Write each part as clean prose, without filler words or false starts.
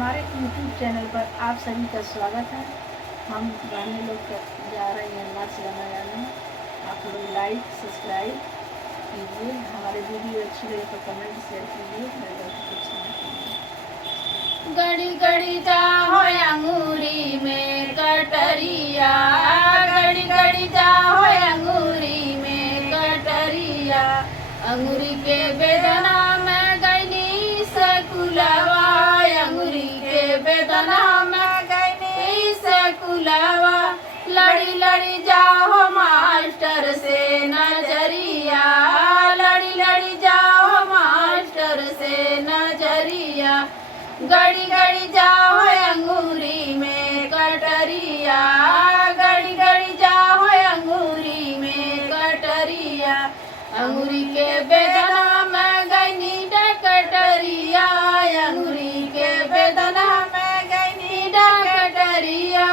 हमारे YouTube channel पर आप सभी का स्वागत है। हम गाने लोग जा रहे हैं नाच गाना गाने। आप लोग लाइक सब्सक्राइब कीजिए। हमारे वीडियो अच्छी लगे तो कमेंट शेयर कीजिए। गड़ी गड़ी जा हो अंगूरी में कटरिया, गड़ी गड़ी जा हो अंगूरी में कटरिया। अंगूरी के बेदना में गईनी सकुलवा, अंगूरी के बेदना में गईनी सकुलवा। लड़ी लड़ी जा हो मास्टर से नजरिया, लड़ी लड़ी जा हो मास्टर से नजरिया। गड़ी गड़ी जाओ अंगूरी में कटरिया, गड़ी गड़ी जाओ अंगूरी में कटरिया। अंगूरी के बेदना में गईनी डकटरिया, अंगूरी के बेदना में गईनी डकटरिया।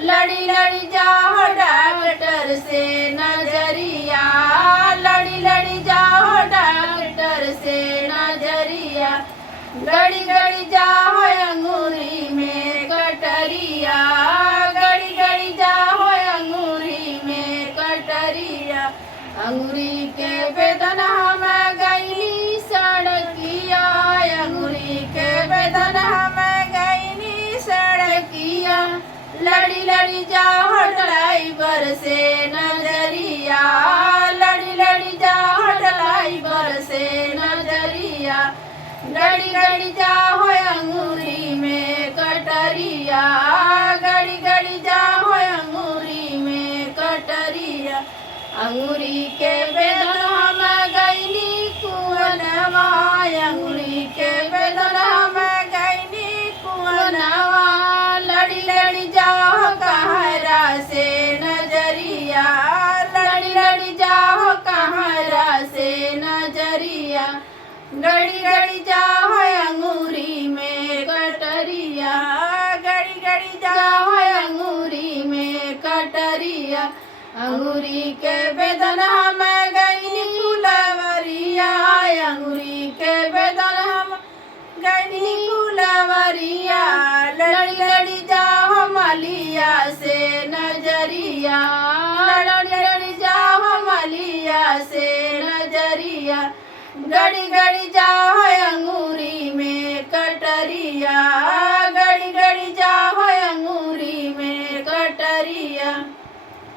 लड़ी लड़ी जाओ डॉक्टर से नजरिया, लड़ी लड़ी जाओ डॉक्टर से नजरिया। गड़ी गड़ी जाओ अंगूरी में कटरिया, गड़ी गड़ी जाओ अंगूरी में कटरिया। अंगूरी के बेदना में गईनी सड़किया, अंगूरी के बेदना में गईनी सड़किया। लड़ी लड़ी जाओ ड्राइवर से नजरिया, लड़ी लड़ी जाओ ड्राइवर से नजरिया। गड़ी गड़ी जाओ अंगूरी में कटरिया, गड़ी गड़ी जाओ अंगूरी में कटरिया। अंगूरी के बेदना में गईनी कुअनवा, अंगूरी के बेदना में गईनी कुअनवा। लड़ी लड़ी जाओ कहरा से नजरिया, लड़ी लड़ी जाओ कहरा से नजरिया। गड़ी गड़ी जाओ अंगूरी में कटरिया, गड़ी गड़ी जाओ अंगूरी में कटरिया। अंगूरी के बेदना में गईनी फुलवरिया, अंगूरी के बेदना में गईनी फुलवरिया। लड़ी लड़ी जाओ मलिया से नजरिया, लड़ी लड़ी जाओ मलिया से नजरिया। गड़ी गड़ी जाओ